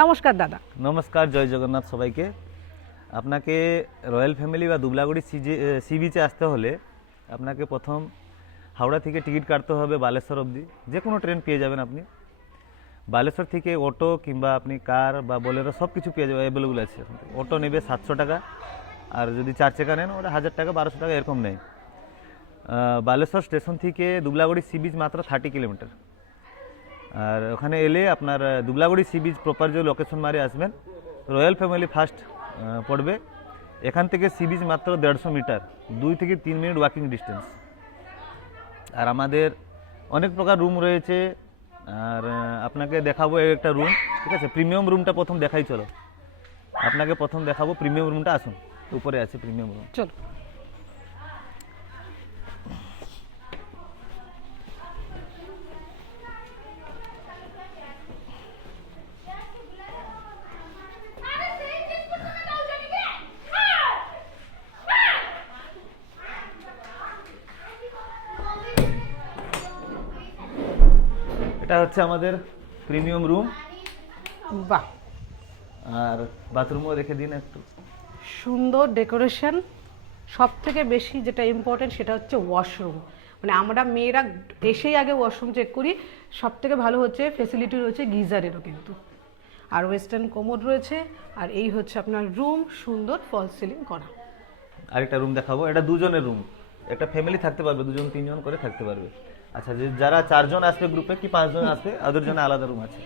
নমস্কার দাদা। নমস্কার, জয় জগন্নাথ সবাইকে। আপনাকে রয়্যাল ফ্যামিলি বা দুবলাগুড়ি সি বিচে আসতে হলে আপনাকে প্রথম হাওড়া থেকে টিকিট কাটতে হবে বালেশ্বর অবধি। যে কোনো ট্রেন পেয়ে যাবেন আপনি। বালেশ্বর থেকে অটো কিংবা আপনি কার বা বোলেরো সব কিছু পেয়ে যাবেন, অ্যাভেলেবল আছে। অটো নেবে 700 টাকা, আর যদি 4 চাকা নেন ওটা 1000 টাকা 1200 টাকা এরকম নেই। বালেশ্বর স্টেশন থেকে দুবলাগুড়ি সি বিচ মাত্র 30 কিলোমিটার। আর ওখানে এলে আপনার দুবলাগুড়ি সি বিচ প্রপার যে লোকেশন মারে আসবেন, রয়্যাল ফ্যামিলি ফার্স্ট পড়বে। এখান থেকে সি বিচ মাত্র 150 মিটার, 2 থেকে 3 মিনিট ওয়াকিং ডিস্টেন্স। আর আমাদের অনেক প্রকার রুম রয়েছে, আর আপনাকে দেখাবো একটা রুম, ঠিক আছে? প্রিমিয়াম রুমটা প্রথম দেখাই, চলো আপনাকে প্রথম দেখাবো প্রিমিয়াম রুমটা। আসুন, উপরে আছে প্রিমিয়াম রুম। চলো। এটা হচ্ছে আমাদের প্রিমিয়াম রুম। বাহ, আর বাথরুমও রেখে দিন একটু। সুন্দর ডেকোরেশন। সব থেকে বেশি যেটা ইম্পর্টেন্ট সেটা হচ্ছে ওয়াশরুম। মানে আমরা মেয়েরা এসেই আগে ওয়াশরুম চেক করি। সব থেকে ভালো হচ্ছে ফেসিলিটি রয়েছে গিজারেরও কিন্তু। আর ওয়েস্টার্ন কোমোড রয়েছে। আর এই হচ্ছে আপনার রুম, সুন্দর ফল সিলিং করা। আরেকটা রুম দেখাবো, এটা দুজনের রুম। একটা ফ্যামিলি থাকতে পারবে, 2-3 জন করে থাকতে পারবে। আচ্ছা, যে যারা 4 জন আসবে গ্রুপে কি 5 জন আসবে, ওদের জন্য আলাদা রুম আছে।